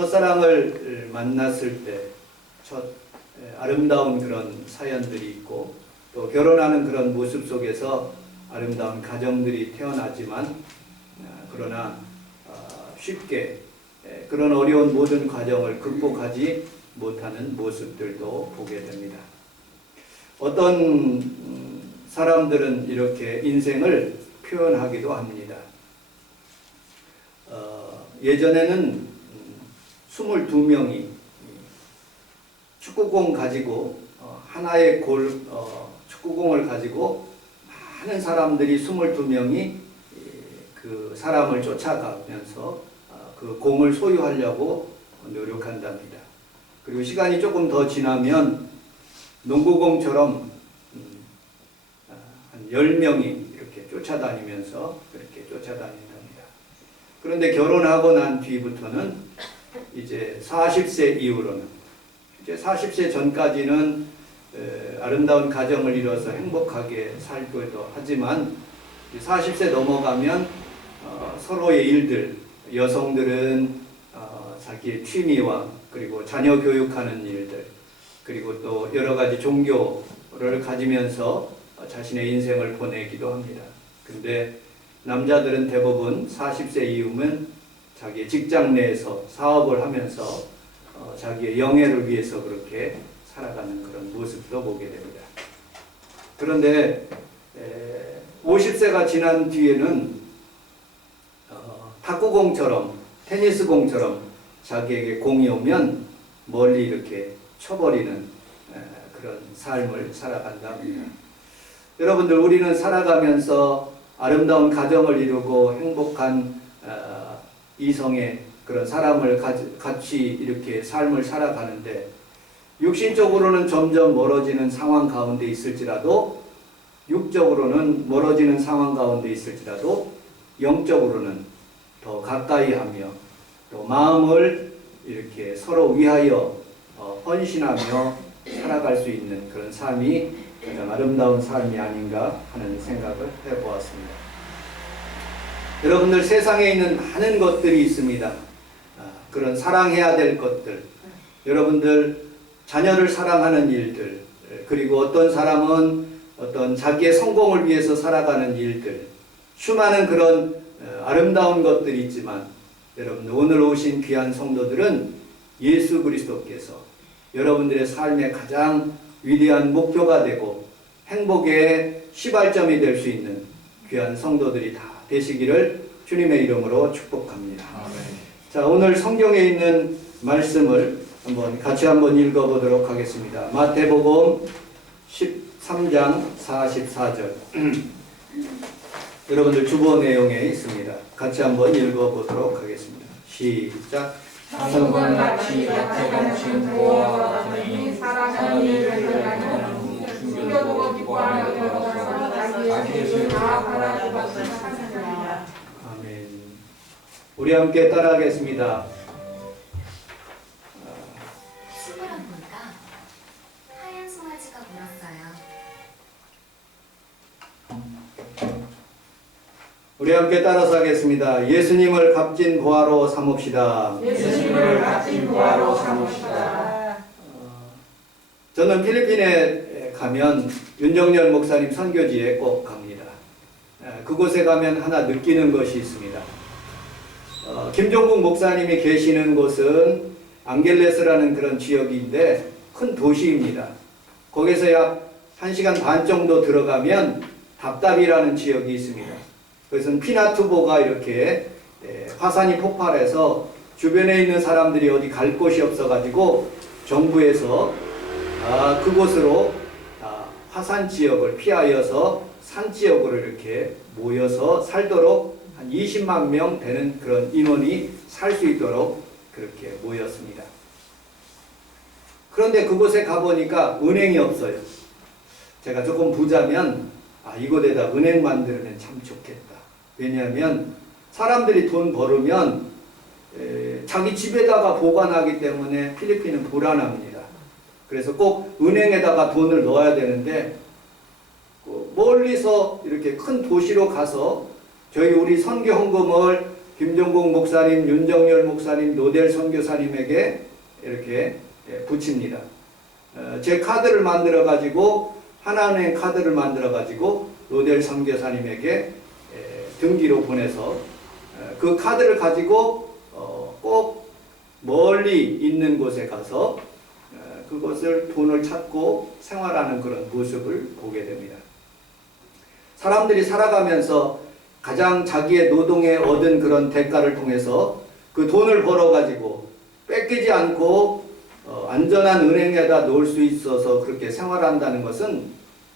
첫사랑을 만났을 때 첫 아름다운 그런 사연들이 있고, 또 결혼하는 그런 모습 속에서 아름다운 가정들이 태어나지만, 그러나 쉽게 그런 어려운 모든 과정을 극복하지 못하는 모습들도 보게 됩니다. 어떤 사람들은 이렇게 인생을 표현하기도 합니다. 예전에는 22명이 축구공 가지고 하나의 축구공을 가지고 많은 사람들이 22명이 그 사람을 쫓아가면서 그 공을 소유하려고 노력한답니다. 그리고 시간이 조금 더 지나면 농구공처럼 한 10명이 이렇게 쫓아다니면서 그렇게 쫓아다닌답니다. 그런데 결혼하고 난 뒤부터는 이제 40세 이후로는, 이제 40세 전까지는 아름다운 가정을 이뤄서 행복하게 살기도 하지만 40세 넘어가면 서로의 일들, 여성들은 자기의 취미와 그리고 자녀 교육하는 일들, 그리고 또 여러 가지 종교를 가지면서 자신의 인생을 보내기도 합니다. 근데 남자들은 대부분 40세 이후면 자기의 직장 내에서 사업을 하면서 자기의 영예를 위해서 그렇게 살아가는 그런 모습도 보게 됩니다. 그런데 50세가 지난 뒤에는 탁구공처럼, 테니스공처럼 자기에게 공이 오면 멀리 이렇게 쳐버리는 그런 삶을 살아간다 합니다. 여러분들, 우리는 살아가면서 아름다운 가정을 이루고 행복한 이성의 그런 사람을 같이 이렇게 삶을 살아가는데, 육신적으로는 점점 멀어지는 상황 가운데 있을지라도, 육적으로는 멀어지는 상황 가운데 있을지라도 영적으로는 더 가까이 하며 또 마음을 이렇게 서로 위하여 헌신하며 살아갈 수 있는 그런 삶이 가장 아름다운 삶이 아닌가 하는 생각을 해보았습니다. 여러분들, 세상에 있는 많은 것들이 있습니다. 그런 사랑해야 될 것들, 여러분들 자녀를 사랑하는 일들, 그리고 어떤 사람은 어떤 자기의 성공을 위해서 살아가는 일들, 수많은 그런 아름다운 것들이 있지만, 여러분들 오늘 오신 귀한 성도들은 예수 그리스도께서 여러분들의 삶의 가장 위대한 목표가 되고 행복의 시발점이 될 수 있는 귀한 성도들이 다 되시기를 주님의 이름으로 축복합니다. 아멘. 자, 오늘 성경에 있는 말씀을 같이 한번 읽어보도록 하겠습니다. 마태복음 13장 44절. 여러분들 주보 내용에 있습니다. 같이 한번 읽어보도록 하겠습니다. 시작. 천국은 마치 밭에 던진 보화와 같으니 사람이 이를 들여다보는 숨겨두고 기뻐하며 들어가서 자기의 집을 다 팔아주었으나 하느니라. 아멘. 우리 함께 따라하겠습니다. 숲을 보니까 하얀 송아지가 물었어요. 우리 함께 따라서 하겠습니다. 예수님을 값진 보화로 삼읍시다. 예수님을 값진 보화로 삼읍시다. 저는 필리핀에 가면 윤정열 목사님 선교지에 꼭 갑니다. 그곳에 가면 하나 느끼는 것이 있습니다. 김종국 목사님이 계시는 곳은 앙겔레스라는 그런 지역인데 큰 도시입니다. 거기서 약 1시간 반 정도 들어가면 답답이라는 지역이 있습니다. 그것은 피나투보가 이렇게 화산이 폭발해서 주변에 있는 사람들이 어디 갈 곳이 없어가지고 정부에서 그곳으로 화산 지역을 피하여서 산 지역으로 이렇게 모여서 살도록 한 20만 명 되는 그런 인원이 살 수 있도록 그렇게 모였습니다. 그런데 그곳에 가보니까 은행이 없어요. 제가 조금 부자면 이곳에다 은행 만들면 참 좋겠다. 왜냐하면 사람들이 돈 벌으면 자기 집에다가 보관하기 때문에 필리핀은 불안합니다. 그래서 꼭 은행에다가 돈을 넣어야 되는데 멀리서 이렇게 큰 도시로 가서 우리 선교 헌금을 김종국 목사님, 윤정열 목사님, 노델 선교사님에게 이렇게 붙입니다. 제 카드를 만들어 가지고 하나은행 카드를 만들어 가지고 노델 선교사님에게 등기로 보내서 그 카드를 가지고 꼭 멀리 있는 곳에 가서 그것을 돈을 찾고 생활하는 그런 모습을 보게 됩니다. 사람들이 살아가면서 가장 자기의 노동에 얻은 그런 대가를 통해서 그 돈을 벌어가지고 뺏기지 않고 안전한 은행에다 놓을 수 있어서 그렇게 생활한다는 것은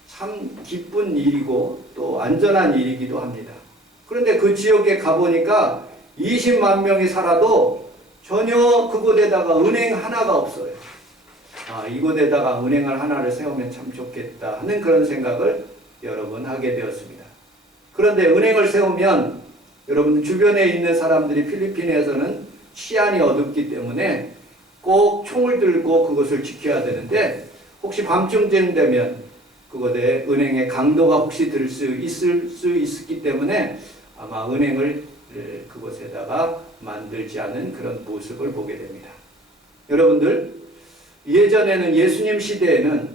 참 기쁜 일이고 또 안전한 일이기도 합니다. 그런데 그 지역에 가보니까 20만 명이 살아도 전혀 그곳에다가 은행 하나가 없어요. 이곳에다가 은행을 하나를 세우면 참 좋겠다 하는 그런 생각을 여러 번 하게 되었습니다. 그런데 은행을 세우면 여러분 주변에 있는 사람들이 필리핀에서는 치안이 어둡기 때문에 꼭 총을 들고 그것을 지켜야 되는데 혹시 밤중쯤 되면 그곳에 은행의 강도가 혹시 들 수 있기 때문에 아마 은행을 그곳에다가 만들지 않은 그런 모습을 보게 됩니다. 여러분들 예전에는 예수님 시대에는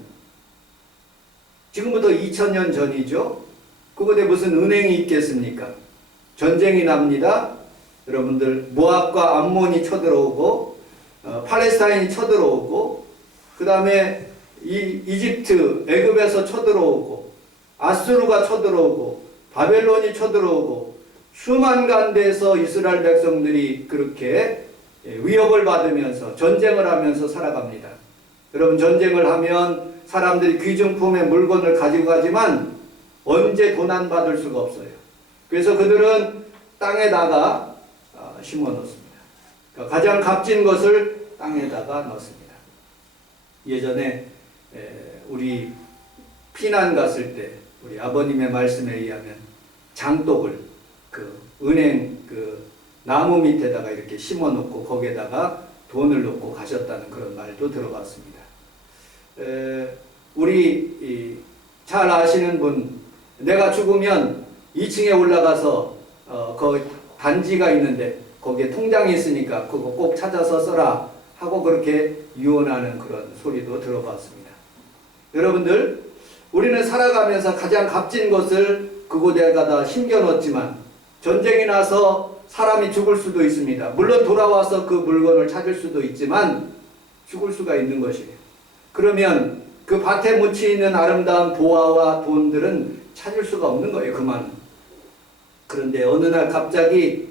지금부터 2000년 전이죠. 그곳에 무슨 은행이 있겠습니까? 전쟁이 납니다. 여러분들 모압과 암몬이 쳐들어오고 팔레스타인이 쳐들어오고 그 다음에 이집트 애굽에서 쳐들어오고 아수르가 쳐들어오고 바벨론이 쳐들어오고 수만 간데에서 이스라엘 백성들이 그렇게 위협을 받으면서 전쟁을 하면서 살아갑니다. 여러분 전쟁을 하면 사람들이 귀중품의 물건을 가지고 가지만 언제 도난받을 수가 없어요. 그래서 그들은 땅에다가 심어 놓습니다. 그러니까 가장 값진 것을 땅에다가 넣습니다. 예전에 우리 피난 갔을 때 우리 아버님의 말씀에 의하면 장독을 그 은행 그 나무 밑에다가 이렇게 심어 놓고 거기에다가 돈을 넣고 가셨다는 그런 말도 들어봤습니다. 우리 잘 아시는 분, 내가 죽으면 2층에 올라가서 거기 단지가 있는데 거기에 통장이 있으니까 그거 꼭 찾아서 써라 하고 그렇게 유언하는 그런 소리도 들어봤습니다. 여러분들 우리는 살아가면서 가장 값진 것을 그곳에다가 심겨놓지만 전쟁이 나서 사람이 죽을 수도 있습니다. 물론 돌아와서 그 물건을 찾을 수도 있지만 죽을 수가 있는 것이에요. 그러면 그 밭에 묻혀 있는 아름다운 보화와 돈들은 찾을 수가 없는 거예요. 그만. 그런데 어느 날 갑자기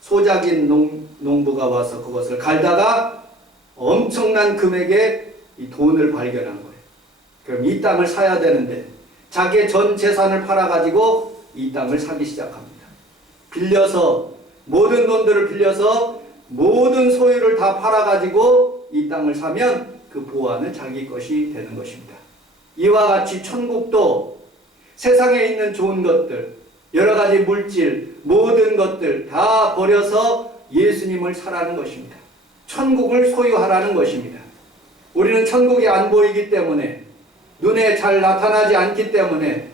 소작인 농부가 와서 그것을 갈다가 엄청난 금액의 이 돈을 발견한 거예요. 그럼 이 땅을 사야 되는데 자기의 전 재산을 팔아가지고 이 땅을 사기 시작합니다. 빌려서 모든 돈들을 빌려서 모든 소유를 다 팔아가지고 이 땅을 사면 그 보화는 자기 것이 되는 것입니다. 이와 같이 천국도 세상에 있는 좋은 것들, 여러 가지 물질, 모든 것들 다 버려서 예수님을 사라는 것입니다. 천국을 소유하라는 것입니다. 우리는 천국이 안 보이기 때문에 눈에 잘 나타나지 않기 때문에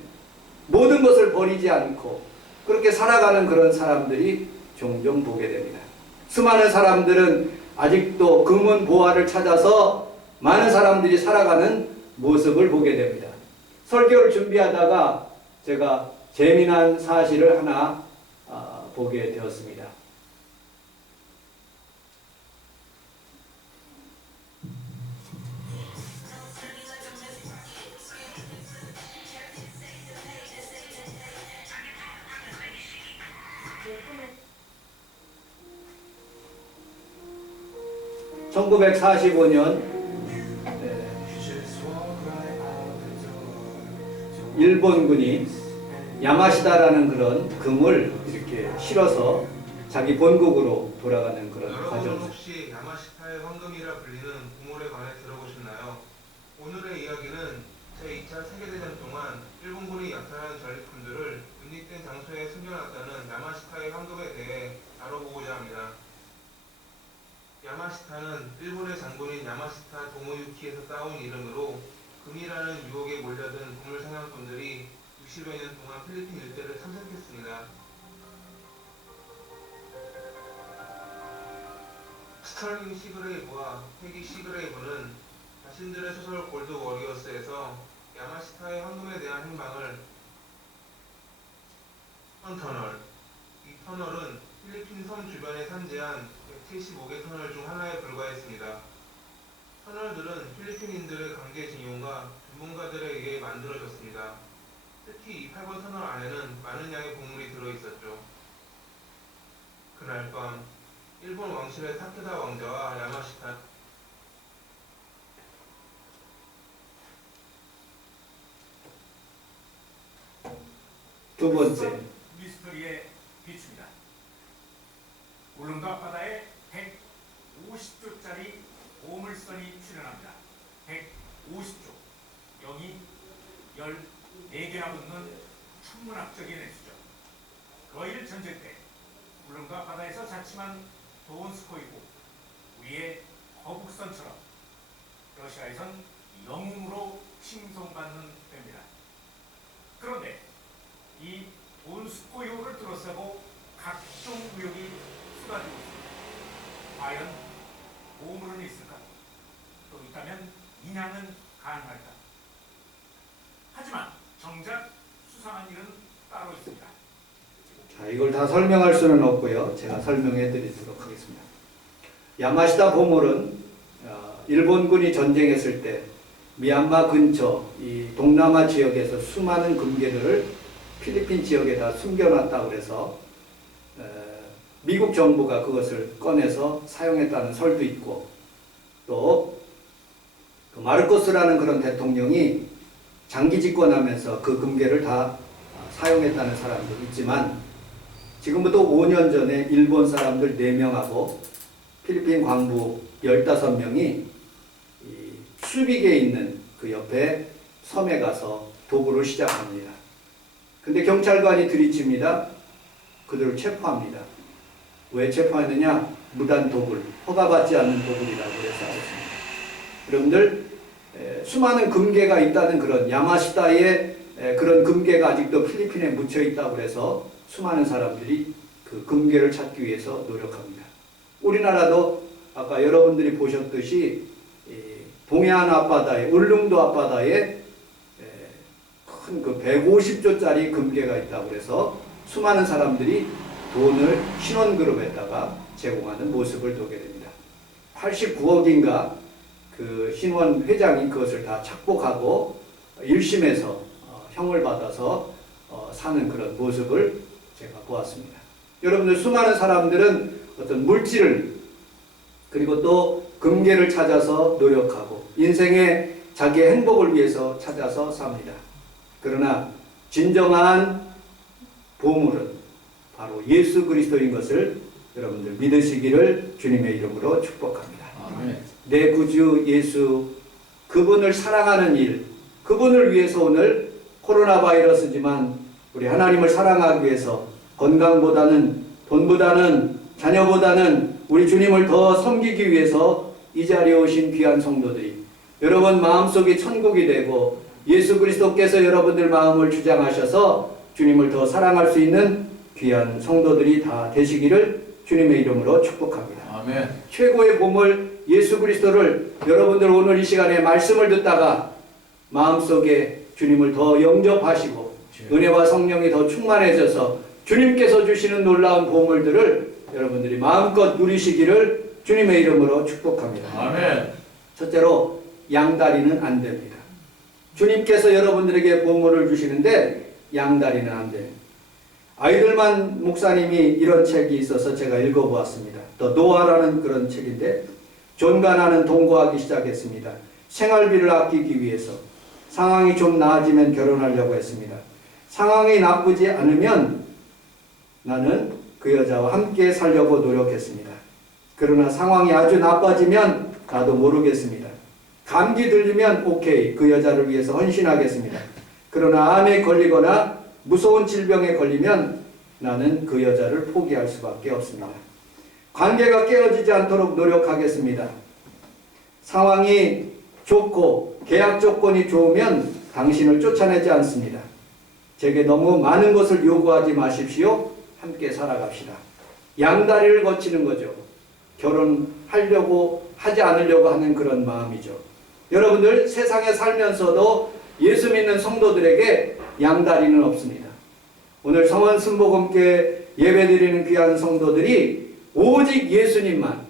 모든 것을 버리지 않고 그렇게 살아가는 그런 사람들이 종종 보게 됩니다. 수많은 사람들은 아직도 금은 보화를 찾아서 많은 사람들이 살아가는 모습을 보게 됩니다. 설교를 준비하다가 제가 재미난 사실을 하나 보게 되었습니다. (1945년) 일본군이 야마시다라는 그런 금을 이렇게 실어서 자기 본국으로 돌아가는 그런 과정. 여러분 혹시 야마시타의 황금이라 불리는 보물에 관해 들어보셨나요? 오늘의 이야기는 제2차 세계대전 동안 일본군이 약탈한 전리품들을 은닉된 장소에 숨겨놨다는 야마시타의 황금에 대해 다뤄보고자 합니다. 야마시타는 일본의 장군인 야마시타 도모유키에서 따온 이름으로 금이라는 유혹에 몰려든 보물 사냥꾼들이 60여 년 동안 필리핀 일대를 탐색했습니다. 스털링 시그레이브와 패기 시그레이브는 자신들의 소설 골드 워리어스에서 야마시타의 황금에 대한 행방을 터널. 이 터널은 필리핀 섬 주변에 산재한 175개 터널 중 하나에 불과했습니다. 터널들은 필리핀인들의 강제징용과 전문가들에 의해 만들어졌습니다. 특히 이 8번 터널 안에는 많은 양의 보물이 들어있었죠. 그날 밤 일본 왕실의 타케다 왕자와 야마시타 두 번째, 미스터리에 비춥니다. 울릉도 앞바다에 150조짜리 보물선이 출현합니다. 150조. 0이 14개나 붙는 천문학적인 액수죠. 러일 전쟁 때 울릉도 앞바다에서 자침한 돈스코이고 우리의 거북선처럼 러시아에선 영웅으로 칭송받는 때입니다. 그런데 이 돈스코이호를 둘러싸고 각종 의혹이 쏟아지고 있습니다. 과연 보물은 있을까? 또 있다면 인양은 가능할까? 하지만 정작 수상한 일은 따로 있습니다. 자, 이걸 다 설명할 수는 없고요. 제가 설명해 드리도록 하겠습니다. 야마시타 보물은 일본군이 전쟁했을 때 미얀마 근처 이 동남아 지역에서 수많은 금괴들을 필리핀 지역에다 숨겨놨다고 해서 미국 정부가 그것을 꺼내서 사용했다는 설도 있고, 또 그 마르코스라는 그런 대통령이 장기 집권하면서 그 금괴를 다 사용했다는 사람도 있지만, 지금부터 5년 전에 일본 사람들 4명하고 필리핀 광부 15명이 수빅에 있는 그 옆에 섬에 가서 도구를 시작합니다. 근데 경찰관이 들이칩니다. 그들을 체포합니다. 왜 체포하느냐? 무단 도굴, 허가받지 않는 도굴이라고 해서 알았습니다. 여러분들, 수많은 금괴가 있다는 그런 야마시타의 그런 금괴가 아직도 필리핀에 묻혀 있다고 해서 수많은 사람들이 그 금괴를 찾기 위해서 노력합니다. 우리나라도 아까 여러분들이 보셨듯이 동해안 앞바다에, 울릉도 앞바다에 큰 그 150조짜리 금괴가 있다고 해서 수많은 사람들이 돈을 신원그룹에다가 제공하는 모습을 보게 됩니다. 89억인가 그 신원 회장이 그것을 다 착복하고 1심에서 형을 받아서 사는 그런 모습을 제가 보았습니다. 여러분들, 수많은 사람들은 어떤 물질을 그리고 또 금괴를 찾아서 노력하고 인생의 자기의 행복을 위해서 찾아서 삽니다. 그러나 진정한 보물은 바로 예수 그리스도인 것을 여러분들 믿으시기를 주님의 이름으로 축복합니다. 아멘. 내 구주 예수, 그분을 사랑하는 일, 그분을 위해서 오늘 코로나 바이러스지만 우리 하나님을 사랑하기 위해서 건강보다는 돈보다는 자녀보다는 우리 주님을 더 섬기기 위해서 이 자리에 오신 귀한 성도들이 여러분 마음속이 천국이 되고 예수 그리스도께서 여러분들 마음을 주장하셔서 주님을 더 사랑할 수 있는 귀한 성도들이 다 되시기를 주님의 이름으로 축복합니다. 아멘. 최고의 보물 예수 그리스도를 여러분들 오늘 이 시간에 말씀을 듣다가 마음속에 주님을 더 영접하시고 은혜와 성령이 더 충만해져서 주님께서 주시는 놀라운 보물들을 여러분들이 마음껏 누리시기를 주님의 이름으로 축복합니다. 아멘. 첫째로, 양다리는 안 됩니다. 주님께서 여러분들에게 보물을 주시는데 양다리는 안 돼요. 아이들만 목사님이 이런 책이 있어서 제가 읽어보았습니다. 또 노아라는 그런 책인데, 존간하는 동거하기 시작했습니다. 생활비를 아끼기 위해서 상황이 좀 나아지면 결혼하려고 했습니다. 상황이 나쁘지 않으면 나는 그 여자와 함께 살려고 노력했습니다. 그러나 상황이 아주 나빠지면 나도 모르겠습니다. 감기 들리면 오케이, 그 여자를 위해서 헌신하겠습니다. 그러나 암에 걸리거나 무서운 질병에 걸리면 나는 그 여자를 포기할 수밖에 없습니다. 관계가 깨어지지 않도록 노력하겠습니다. 상황이 좋고 계약 조건이 좋으면 당신을 쫓아내지 않습니다. 제게 너무 많은 것을 요구하지 마십시오. 함께 살아갑시다. 양다리를 거치는 거죠. 결혼 하지 않으려고 하는 그런 마음이죠. 여러분들 세상에 살면서도 예수 믿는 성도들에게 양다리는 없습니다. 오늘 성원 순복음교회 예배드리는 귀한 성도들이 오직 예수님만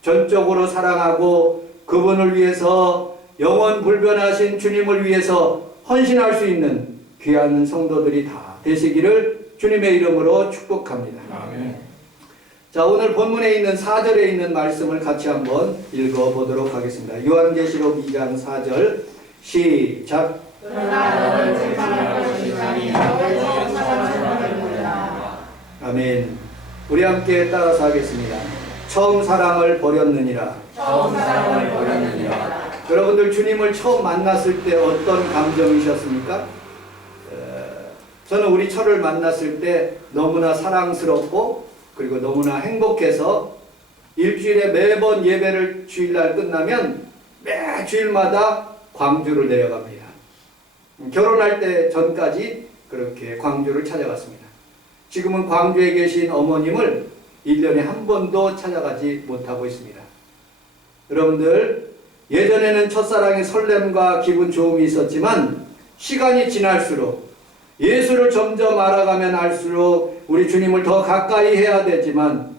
전적으로 사랑하고 그분을 위해서 영원 불변하신 주님을 위해서 헌신할 수 있는 귀한 성도들이 다 되시기를 주님의 이름으로 축복합니다. 아멘. 자, 오늘 본문에 있는 4절에 있는 말씀을 같이 한번 읽어보도록 하겠습니다. 요한계시록 2장 4절 시작. 아멘. 우리 함께 따라서 하겠습니다. 처음 사랑을 버렸느니라. 여러분들 주님을 처음 만났을 때 어떤 감정이셨습니까? 저는 우리 철을 만났을 때 너무나 사랑스럽고 그리고 너무나 행복해서 일주일에 매번 예배를 주일날 끝나면 매 주일마다 광주를 내려갑니다. 결혼할 때 전까지 그렇게 광주를 찾아갔습니다. 지금은 광주에 계신 어머님을 1년에 한 번도 찾아가지 못하고 있습니다. 여러분들 예전에는 첫사랑의 설렘과 기분 좋음이 있었지만 시간이 지날수록 예수를 점점 알아가면 알수록 우리 주님을 더 가까이 해야 되지만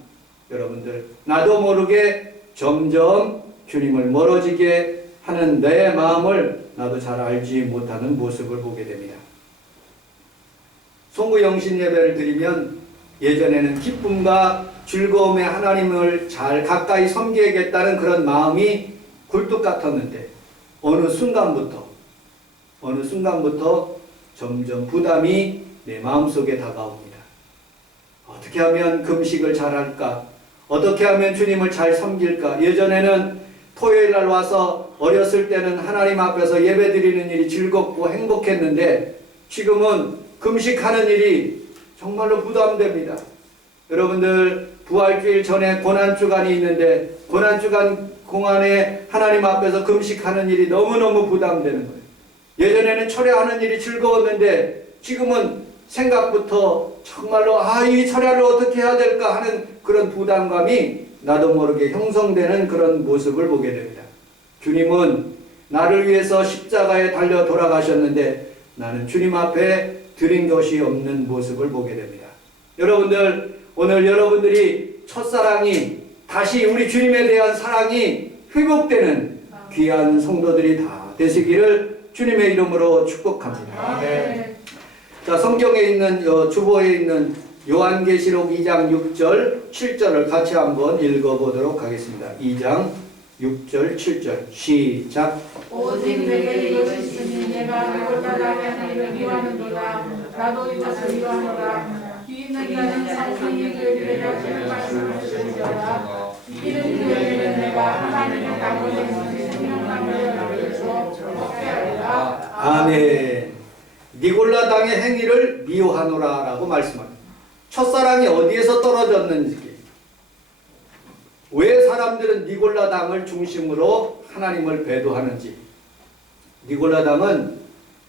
여러분들 나도 모르게 점점 주님을 멀어지게 하는 내 마음을 나도 잘 알지 못하는 모습을 보게 됩니다. 송구영신 예배를 드리면 예전에는 기쁨과 즐거움에 하나님을 잘 가까이 섬기겠다는 그런 마음이 굴뚝 같았는데 어느 순간부터 점점 부담이 내 마음속에 다가옵니다. 어떻게 하면 금식을 잘할까? 어떻게 하면 주님을 잘 섬길까? 예전에는 토요일 날 와서 어렸을 때는 하나님 앞에서 예배드리는 일이 즐겁고 행복했는데 지금은 금식하는 일이 정말로 부담됩니다. 여러분들 부활주일 전에 고난주간이 있는데 고난주간 공안에 하나님 앞에서 금식하는 일이 너무너무 부담되는 거예요. 예전에는 철야하는 일이 즐거웠는데 지금은 생각부터 정말로 이 철야를 어떻게 해야 될까 하는 그런 부담감이 나도 모르게 형성되는 그런 모습을 보게 됩니다. 주님은 나를 위해서 십자가에 달려 돌아가셨는데 나는 주님 앞에 드린 것이 없는 모습을 보게 됩니다. 여러분들 오늘 여러분들이 첫사랑이 다시 우리 주님에 대한 사랑이 회복되는 귀한 성도들이 다 되시기를 주님의 이름으로 축복합니다. 아멘. 자, 성경에 있는 주보에 있는 요한계시록 2장 6절 7절을 같이 한번 읽어보도록 하겠습니다. 2장 6절 7절 시작. 오직 내게 이것이 있으니 내가 그걸 따라가는 일을 이루하는도다. 나도 이것을 이루하노라. 귀 있는 자는 상승이 교회들에게 주의 말씀을 들을지어다. 이는 교회는 내가 하나님의 나머지 생명나무를 너희를 주어 먹게 하리라. 아멘. 니골라 당의 행위를 미워하노라 라고 말씀합니다. 첫사랑이 어디에서 떨어졌는지, 왜 사람들은 니골라 당을 중심으로 하나님을 배도하는지. 니골라 당은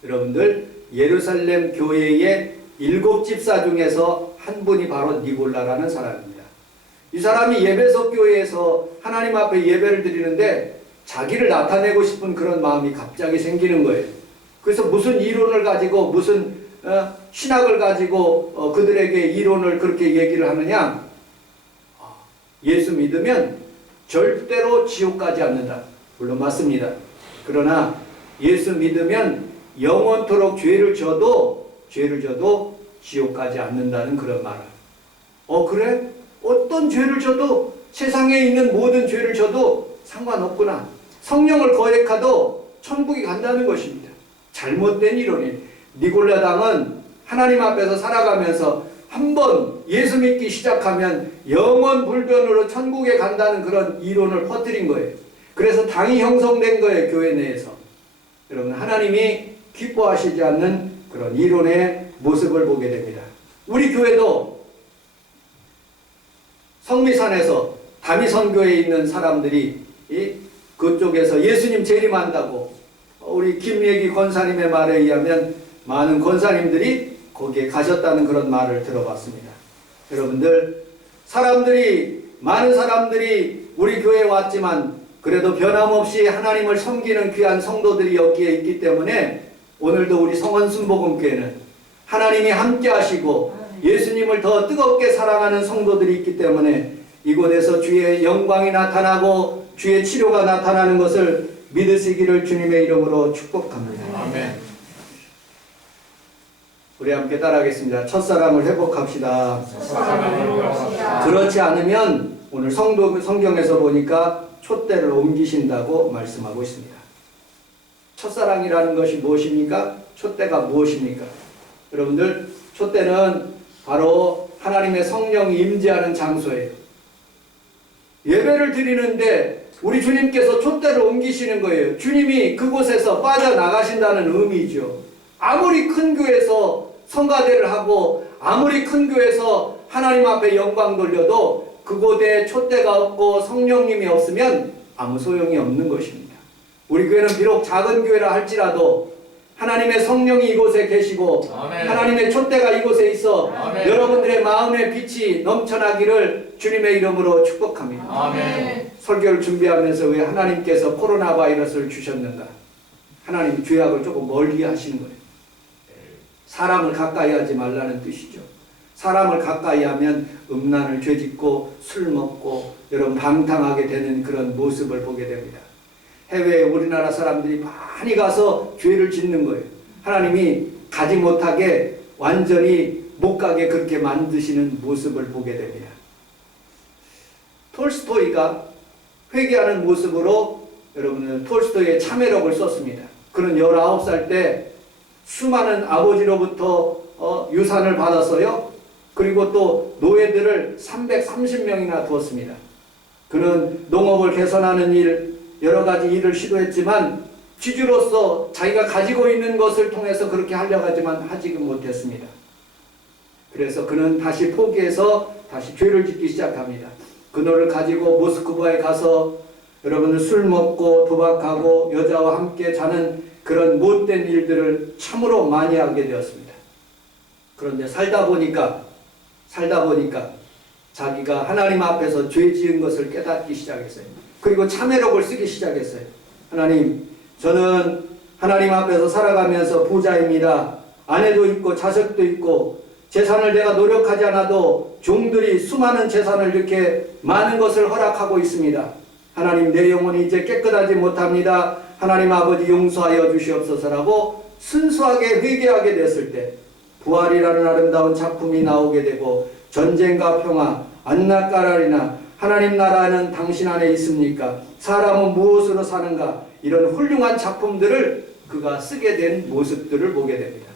여러분들 예루살렘 교회의 7집사 중에서 한 분이 바로 니골라라는 사람입니다. 이 사람이 예배석 교회에서 하나님 앞에 예배를 드리는데 자기를 나타내고 싶은 그런 마음이 갑자기 생기는 거예요. 그래서 무슨 이론을 가지고 무슨 신학을 가지고 그들에게 이론을 그렇게 얘기를 하느냐. 예수 믿으면 절대로 지옥 가지 않는다. 물론 맞습니다. 그러나 예수 믿으면 영원토록 죄를 져도 지옥 가지 않는다는 그런 말을. 그래? 어떤 죄를 져도 세상에 있는 모든 죄를 져도 상관없구나. 성령을 거역하도 천국이 간다는 것입니다. 잘못된 이론이. 니골라 당은 하나님 앞에서 살아가면서 한번 예수 믿기 시작하면 영원 불변으로 천국에 간다는 그런 이론을 퍼뜨린 거예요. 그래서 당이 형성된 거예요, 교회 내에서. 여러분, 하나님이 기뻐하시지 않는 그런 이론의 모습을 보게 됩니다. 우리 교회도 성미산에서 다미선교에 있는 사람들이 그쪽에서 예수님 재림한다고 우리 김예기 권사님의 말에 의하면 많은 권사님들이 거기에 가셨다는 그런 말을 들어봤습니다. 여러분들, 많은 사람들이 우리 교회에 왔지만 그래도 변함없이 하나님을 섬기는 귀한 성도들이 여기에 있기 때문에 오늘도 우리 성원순복음교회는 하나님이 함께 하시고 예수님을 더 뜨겁게 사랑하는 성도들이 있기 때문에 이곳에서 주의 영광이 나타나고 주의 치료가 나타나는 것을 믿으시기를 주님의 이름으로 축복합니다. 아멘. 우리 함께 따라하겠습니다. 첫사랑을 회복합시다. 사랑합시다. 그렇지 않으면 오늘 성경에서 보니까 촛대를 옮기신다고 말씀하고 있습니다. 첫사랑이라는 것이 무엇입니까? 촛대가 무엇입니까? 여러분들, 촛대는 바로 하나님의 성령이 임재하는 장소예요. 예배를 드리는데 우리 주님께서 촛대를 옮기시는 거예요. 주님이 그곳에서 빠져나가신다는 의미죠. 아무리 큰 교회에서 성가대를 하고 아무리 큰 교회에서 하나님 앞에 영광 돌려도 그곳에 촛대가 없고 성령님이 없으면 아무 소용이 없는 것입니다. 우리 교회는 비록 작은 교회라 할지라도 하나님의 성령이 이곳에 계시고 아멘. 하나님의 촛대가 이곳에 있어 아멘. 여러분들의 마음의 빛이 넘쳐나기를 주님의 이름으로 축복합니다. 아멘. 설교를 준비하면서 왜 하나님께서 코로나 바이러스를 주셨는가? 하나님 죄악을 조금 멀리 하시는 거예요. 사람을 가까이 하지 말라는 뜻이죠. 사람을 가까이 하면 음란을 죄짓고 술 먹고 여러분 방탕하게 되는 그런 모습을 보게 됩니다. 해외에 우리나라 사람들이 많이 가서 죄를 짓는 거예요. 하나님이 가지 못하게 완전히 못 가게 그렇게 만드시는 모습을 보게 됩니다. 톨스토이가 회개하는 모습으로 여러분은 톨스토이의 참회록을 썼습니다. 그는 19살 때 수많은 아버지로부터 유산을 받았어요. 그리고 또 노예들을 330명이나 두었습니다. 그는 농업을 개선하는 일, 여러 가지 일을 시도했지만 지주로서 자기가 가지고 있는 것을 통해서 그렇게 하려고 하지만 하지는 못했습니다. 그래서 그는 다시 포기해서 다시 죄를 짓기 시작합니다. 그노를 가지고 모스크바에 가서 여러분들 술 먹고 도박하고 여자와 함께 자는 그런 못된 일들을 참으로 많이 하게 되었습니다. 그런데 살다 보니까 자기가 하나님 앞에서 죄 지은 것을 깨닫기 시작했어요. 그리고 참회록을 쓰기 시작했어요. 하나님, 저는 하나님 앞에서 살아가면서 부자입니다. 아내도 있고 자식도 있고 재산을 내가 노력하지 않아도 종들이 수많은 재산을 이렇게 많은 것을 허락하고 있습니다. 하나님, 내 영혼이 이제 깨끗하지 못합니다. 하나님 아버지 용서하여 주시옵소서라고 순수하게 회개하게 됐을 때 부활이라는 아름다운 작품이 나오게 되고 전쟁과 평화, 안나까라리나 하나님 나라는 당신 안에 있습니까? 사람은 무엇으로 사는가? 이런 훌륭한 작품들을 그가 쓰게 된 모습들을 보게 됩니다.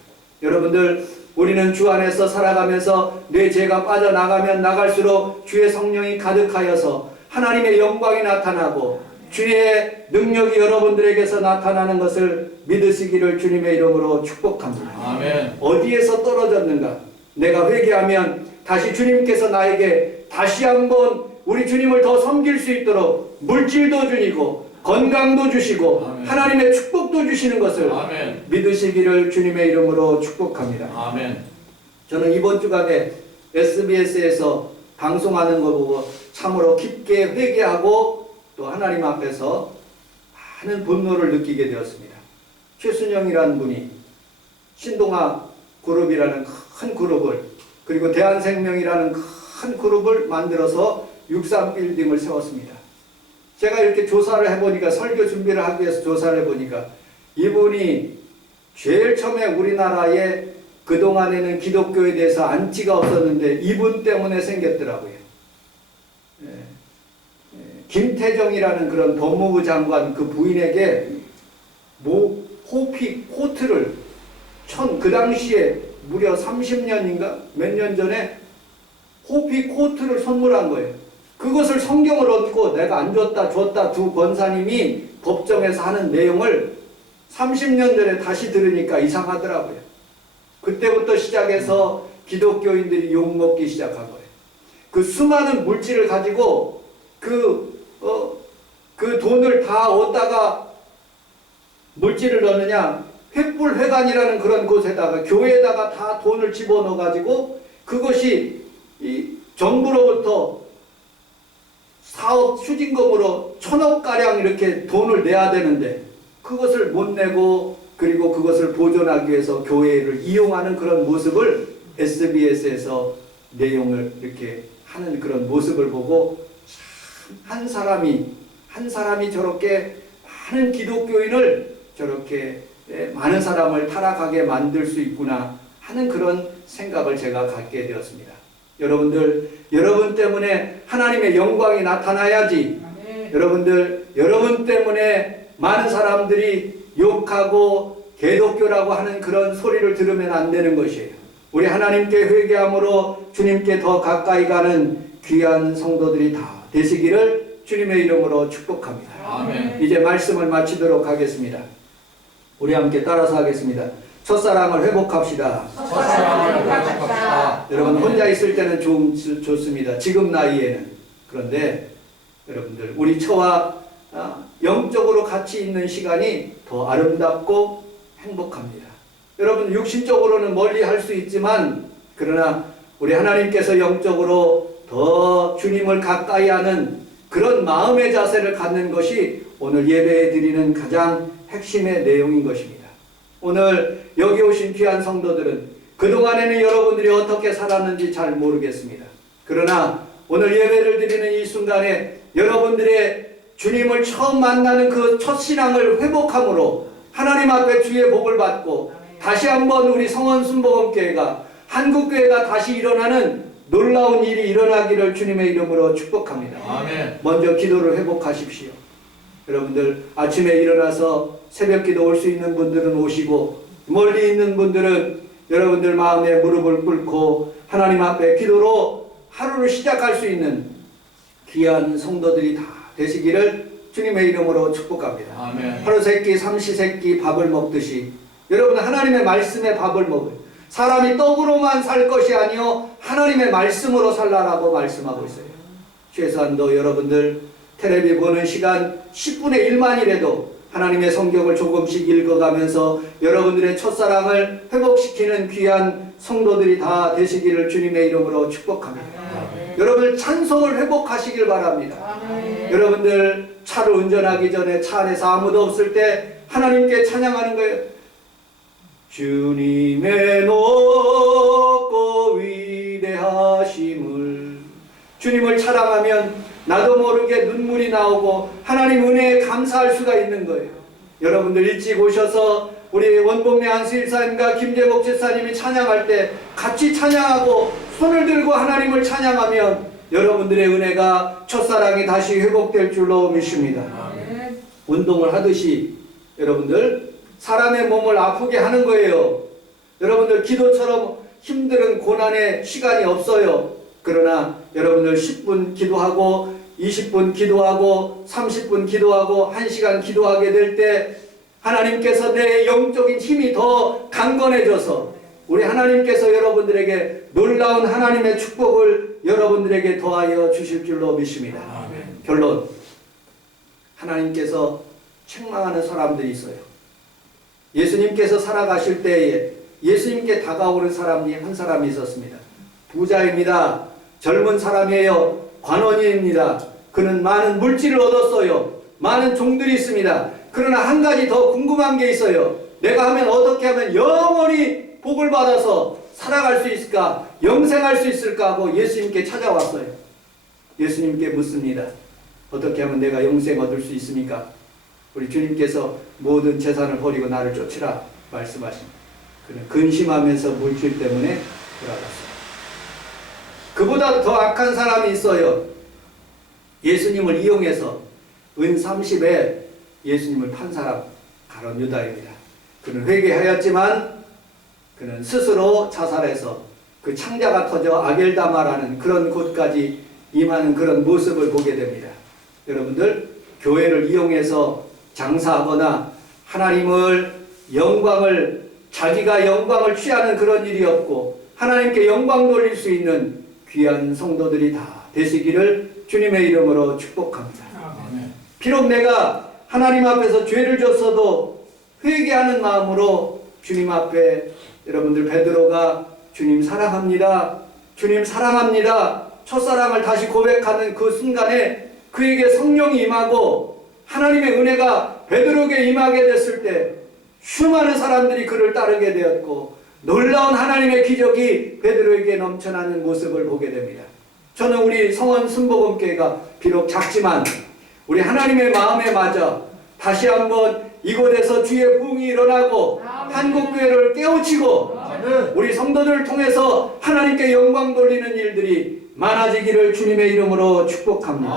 여러분들, 우리는 주 안에서 살아가면서 내 죄가 빠져나가면 나갈수록 주의 성령이 가득하여서 하나님의 영광이 나타나고 주의 능력이 여러분들에게서 나타나는 것을 믿으시기를 주님의 이름으로 축복합니다. 아멘. 어디에서 떨어졌는가? 내가 회개하면 다시 주님께서 나에게 다시 한번 우리 주님을 더 섬길 수 있도록 물질도 주시고 건강도 주시고 아멘. 하나님의 축복도 주시는 것을 아멘. 믿으시기를 주님의 이름으로 축복합니다. 아멘. 저는 이번 주간에 SBS에서 방송하는 거 보고 참으로 깊게 회개하고 또 하나님 앞에서 많은 분노를 느끼게 되었습니다. 최순영이라는 분이 신동아 그룹이라는 큰 그룹을 그리고 대한생명이라는 큰 그룹을 만들어서 63빌딩을 세웠습니다. 제가 이렇게 조사를 해보니까 설교 준비를 하기 위해서 조사를 해보니까 이분이 제일 처음에 우리나라에 그동안에는 기독교에 대해서 안티가 없었는데 이분 때문에 생겼더라고요. 김태정이라는 그런 법무부 장관 그 부인에게 호피 코트를 그 당시에 무려 30년인가 몇 년 전에 호피 코트를 선물한 거예요. 그것을 성경을 얻고 내가 안 줬다 줬다 두 권사님이 법정에서 하는 내용을 30년 전에 다시 들으니까 이상하더라고요. 그때부터 시작해서 기독교인들이 욕먹기 시작한 거예요. 그 수많은 물질을 가지고 그 돈을 다 얻다가 물질을 넣느냐 횃불회관이라는 그런 곳에다가 교회에다가 다 돈을 집어넣어 가지고 그것이 이 정부로부터 사업 추징금으로 1,000억가량 이렇게 돈을 내야 되는데 그것을 못 내고 그리고 그것을 보존하기 위해서 교회를 이용하는 그런 모습을 SBS에서 내용을 이렇게 하는 그런 모습을 보고 참 한 사람이 저렇게 많은 기독교인을 저렇게 많은 사람을 타락하게 만들 수 있구나 하는 그런 생각을 제가 갖게 되었습니다. 여러분들, 여러분 때문에 하나님의 영광이 나타나야지. 여러분 때문에 많은 사람들이 욕하고 개독교라고 하는 그런 소리를 들으면 안 되는 것이에요. 우리 하나님께 회개함으로 주님께 더 가까이 가는 귀한 성도들이 다 되시기를 주님의 이름으로 축복합니다. 아멘. 이제 말씀을 마치도록 하겠습니다. 우리 함께 따라서 하겠습니다. 첫사랑을 회복합시다. 첫사랑을 회복합시다. 여러분 혼자 있을 때는 좋습니다. 지금 나이에는. 그런데 여러분들 우리 처와 영적으로 같이 있는 시간이 더 아름답고 행복합니다. 여러분 육신적으로는 멀리 할 수 있지만 그러나 우리 하나님께서 영적으로 더 주님을 가까이 하는 그런 마음의 자세를 갖는 것이 오늘 예배에 드리는 가장 핵심의 내용인 것입니다. 오늘 여기 오신 귀한 성도들은 그동안에는 여러분들이 어떻게 살았는지 잘 모르겠습니다. 그러나 오늘 예배를 드리는 이 순간에 여러분들의 주님을 처음 만나는 그 첫 신앙을 회복함으로 하나님 앞에 주의 복을 받고 다시 한번 우리 성원순복음교회가 한국교회가 다시 일어나는 놀라운 일이 일어나기를 주님의 이름으로 축복합니다. 아멘. 먼저 기도를 회복하십시오. 여러분들 아침에 일어나서 새벽 기도 올 수 있는 분들은 오시고 멀리 있는 분들은 여러분들 마음에 무릎을 꿇고 하나님 앞에 기도로 하루를 시작할 수 있는 귀한 성도들이 다 되시기를 주님의 이름으로 축복합니다. 아멘. 하루 세끼 삼시세끼 밥을 먹듯이 여러분 하나님의 말씀에 밥을 먹어요. 사람이 떡으로만 살 것이 아니요 하나님의 말씀으로 살라라고 말씀하고 있어요. 최소한도 여러분들 텔레비 보는 시간 10분의 1만이라도 하나님의 성경을 조금씩 읽어가면서 여러분들의 첫사랑을 회복시키는 귀한 성도들이 다 되시기를 주님의 이름으로 축복합니다. 여러분들 찬송을 회복하시길 바랍니다. 여러분들 차를 운전하기 전에 차 안에서 아무도 없을 때 하나님께 찬양하는 거예요. 주님의 높고 위대하심을 주님을 찬양하면 나도 모르게 눈물이 나오고 하나님 은혜에 감사할 수가 있는 거예요. 여러분들 일찍 오셔서 우리 원복내 안수일사님과 김재복 집사님이 찬양할 때 같이 찬양하고 손을 들고 하나님을 찬양하면 여러분들의 은혜가 첫사랑이 다시 회복될 줄로 믿습니다. 운동을 하듯이 여러분들 사람의 몸을 아프게 하는 거예요. 여러분들 기도처럼 힘든 고난의 시간이 없어요. 그러나 여러분들 10분 기도하고 20분 기도하고 30분 기도하고 1시간 기도하게 될 때 하나님께서 내 영적인 힘이 더 강건해져서 우리 하나님께서 여러분들에게 놀라운 하나님의 축복을 여러분들에게 더하여 주실 줄로 믿습니다. 아멘. 결론, 하나님께서 책망하는 사람들이 있어요. 예수님께서 살아가실 때에 예수님께 다가오는 사람이 한 사람이 있었습니다. 부자입니다. 젊은 사람이에요. 관원입니다. 그는 많은 물질을 얻었어요. 많은 종들이 있습니다. 그러나 한 가지 더 궁금한 게 있어요. 내가 어떻게 하면 영원히 복을 받아서 살아갈 수 있을까? 영생할 수 있을까? 하고 예수님께 찾아왔어요. 예수님께 묻습니다. 어떻게 하면 내가 영생 얻을 수 있습니까? 우리 주님께서 모든 재산을 버리고 나를 쫓으라 말씀하십니다. 그는 근심하면서 물질 때문에 돌아갔어요. 그보다 더 악한 사람이 있어요. 예수님을 이용해서 은 30에 예수님을 판 사람 가룟 유다입니다. 그는 회개하였지만 그는 스스로 자살해서 그 창자가 터져 아겔다마라는 그런 곳까지 임하는 그런 모습을 보게 됩니다. 여러분들 교회를 이용해서 장사하거나 하나님을 자기가 영광을 취하는 그런 일이 없고 하나님께 영광 돌릴 수 있는 귀한 성도들이 다 되시기를 주님의 이름으로 축복합니다. 아멘. 비록 내가 하나님 앞에서 죄를 졌어도 회개하는 마음으로 주님 앞에 여러분들 베드로가 주님 사랑합니다. 주님 사랑합니다. 첫사랑을 다시 고백하는 그 순간에 그에게 성령이 임하고 하나님의 은혜가 베드로에게 임하게 됐을 때 수많은 사람들이 그를 따르게 되었고 놀라운 하나님의 기적이 베드로에게 넘쳐나는 모습을 보게 됩니다. 저는 우리 성원 순복음교회가 비록 작지만 우리 하나님의 마음에 맞아 다시 한번 이곳에서 주의 부흥이 일어나고 한국교회를 깨우치고 우리 성도들을 통해서 하나님께 영광 돌리는 일들이 많아지기를 주님의 이름으로 축복합니다.